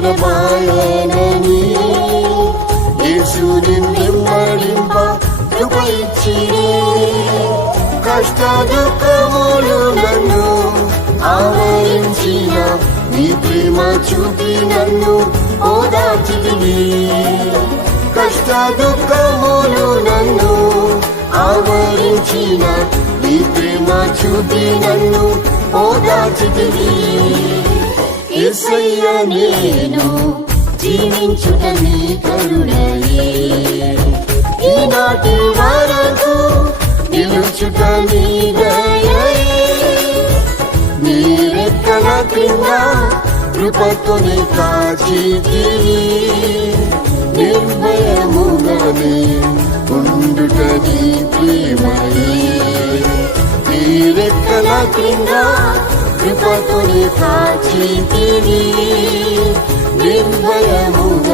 ఎడబాయనని యేసు నిన్నెంబడింప కృప ఇచ్చినే. కష్ట దుఃఖములు నన్ను ఆవరించిన నీ ప్రేమ చూపి నన్ను ఓదార్చితివి. కష్ట దుఃఖములు నన్ను ఆవరించిన నీ ప్రేమ చూపి నన్ను ఓదార్చితివి. యేసయ్య నేను జీవించుట నీ కరుణయే, ఈనాటి వరకు నిలుచుట నీ దయయే. నీ రెక్కల క్రింద కృపతోనే కాచితివి, నిర్భయముగానే ఉండుట నీ ప్రేమయే. నీ రెక్కల క్రింద కృపతోనే కాచితివి, నిర్భయముగా